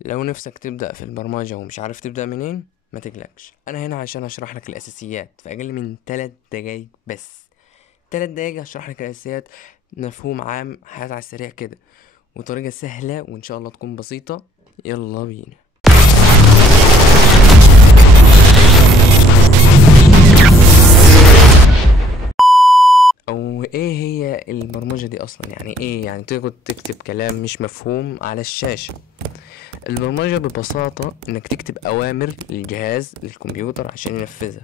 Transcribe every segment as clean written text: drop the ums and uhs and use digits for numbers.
لو نفسك تبدأ في البرمجة ومش عارف تبدأ منين، ما تقلقش. انا هنا عشان اشرح لك الاساسيات في اقل من 3 دقايق بس. 3 دقايق هشرح لك الاساسيات، مفهوم عام، حاجات على السريع كده، وطريقة سهلة وان شاء الله تكون بسيطة. يلا بينا. او ايه هي البرمجة دي اصلا؟ يعني ايه؟ يعني تقعد تكتب كلام مش مفهوم على الشاشة. البرمجة ببساطة انك تكتب اوامر للجهاز للكمبيوتر عشان ينفذها.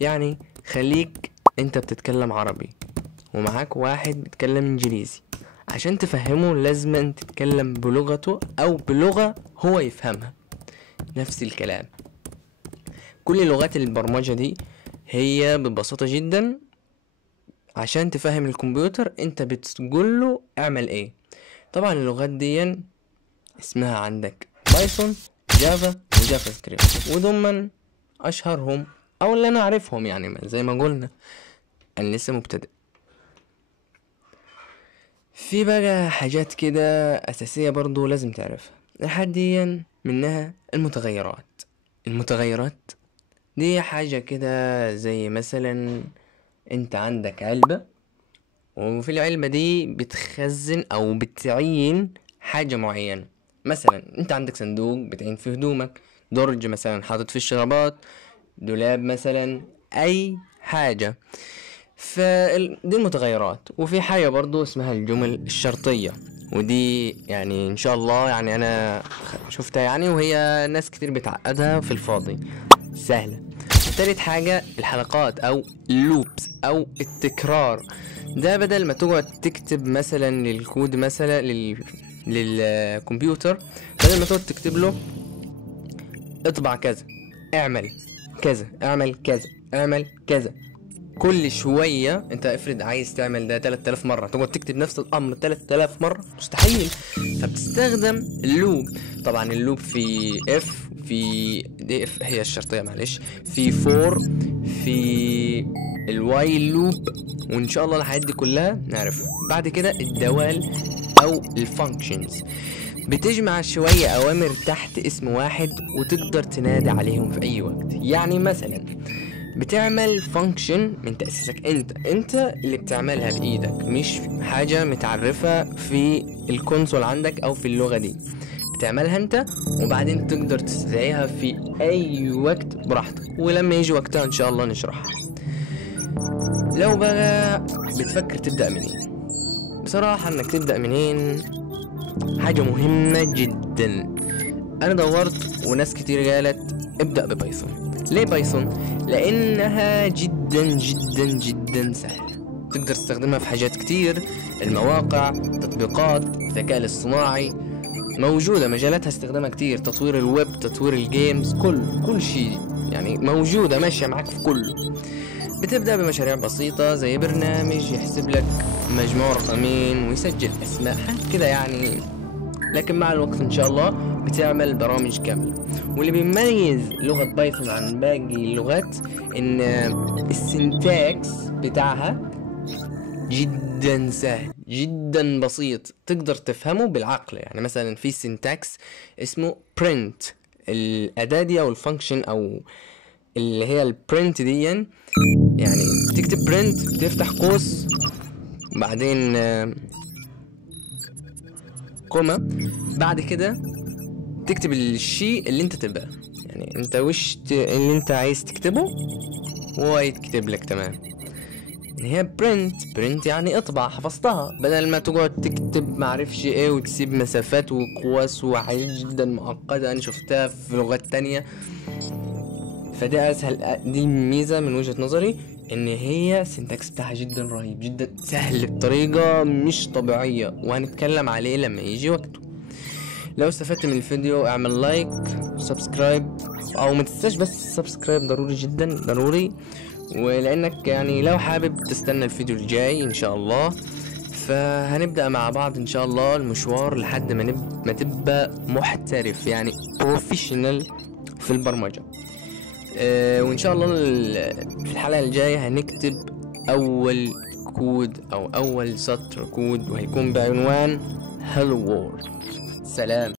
يعني خليك انت بتتكلم عربي ومعاك واحد بيتكلم انجليزي، عشان تفهمه لازم تتكلم بلغته او بلغة هو يفهمها. نفس الكلام، كل لغات البرمجة دي هي ببساطة جدا عشان تفهم الكمبيوتر انت بتقول له اعمل ايه. طبعا اللغات دي اسمها عندك بايثون، جافا وجافا سكريبت، وضمن اشهرهم او اللي انا اعرفهم، يعني زي ما قلنا انا لسه مبتدئ. في بقى حاجات كده اساسية برضو لازم تعرفها لحديا، منها المتغيرات دي حاجة كده زي مثلا انت عندك علبة، وفي العلبة دي بتخزن او بتعين حاجة معينة. مثلا انت عندك صندوق بتعين فيه هدومك، درج مثلا حاطط فيه الشرابات، دولاب مثلا، اي حاجة. دي المتغيرات. وفي حاجة برضو اسمها الجمل الشرطية، ودي يعني ان شاء الله يعني انا شفتها يعني، وهي ناس كتير بتعقدها في الفاضي، سهلة. تالت حاجة الحلقات او اللوبس او التكرار. ده بدل ما تقعد تكتب مثلا للكود مثلا للكمبيوتر، بدل ما تقعد تكتب له اطبع كذا، اعمل كذا، اعمل كذا، اعمل كذا، كل شوية انت افرض عايز تعمل ده 3000 مرة، تقعد تكتب نفس الامر 3000 مرة، مستحيل. فبتستخدم اللوب. طبعا اللوب في اف، في دي اف هي الشرطية معلش، في فور، في الوايل لوب، وان شاء الله الحاجات دي كلها نعرفها. بعد كده الدوال او الفانكشنز، بتجمع شوية اوامر تحت اسم واحد وتقدر تنادي عليهم في اي وقت. يعني مثلا بتعمل فانكشن من تأسيسك، انت اللي بتعملها بايدك، مش حاجة متعرفة في الكونسول عندك او في اللغة دي، بتعملها انت وبعدين تقدر تستدعيها في اي وقت براحتك، ولما يجي وقتها ان شاء الله نشرحها. لو بقى بتفكر تبدأ منين، بصراحة انك تبدأ منين حاجة مهمة جدا. انا دورت وناس كتير قالت ابدأ ببايثون. ليه بايثون؟ لانها جدا جدا جدا سهلة، تقدر تستخدمها في حاجات كتير، المواقع، تطبيقات، الذكاء الاصطناعي، موجودة مجالاتها استخدامها كتير، تطوير الويب، تطوير الجيمز، كل شيء يعني موجودة ماشية معاك في كله. بتبدأ بمشاريع بسيطة زي برنامج يحسب لك مجموع رقمين ويسجل اسماء كده يعني، لكن مع الوقت ان شاء الله بتعمل برامج كاملة. واللي بيميز لغة بايثون عن باقي اللغات ان السنتاكس بتاعها جدا سهل، جدا بسيط، تقدر تفهمه بالعقل. يعني مثلا في سنتاكس اسمه print، الأداة دي او الفانكشن او اللي هي البرنت دي، يعني بتكتب برنت، بتفتح قوس بعدين كوما، بعد كده تكتب الشيء اللي انت تبقى، يعني انت اللي انت عايز تكتبه وهو يكتب لك. تمام. هي برنت يعني اطبع، حفظتها، بدل ما تقعد تكتب معرفش ايه وتسيب مسافات وقواس وحاجات جدا معقدة انا شفتها في لغات تانية. فده اسهل، دي الميزة من وجهة نظري، ان هي سنتكس بتاعها جدا رهيب، جدا سهل بطريقة مش طبيعية، وهنتكلم عليه لما يجي وقته. لو استفدت من الفيديو اعمل لايك وسبسكرايب، او ما تنساش بس سبسكرايب ضروري جدا ضروري، ولانك يعني لو حابب تستنى الفيديو الجاي ان شاء الله، فهنبدأ مع بعض ان شاء الله المشوار لحد ما تبقى محترف، يعني بروفيشنال في البرمجة. وان شاء الله في الحلقة الجاية هنكتب اول كود او اول سطر كود، وهيكون بعنوان Hello World. سلام.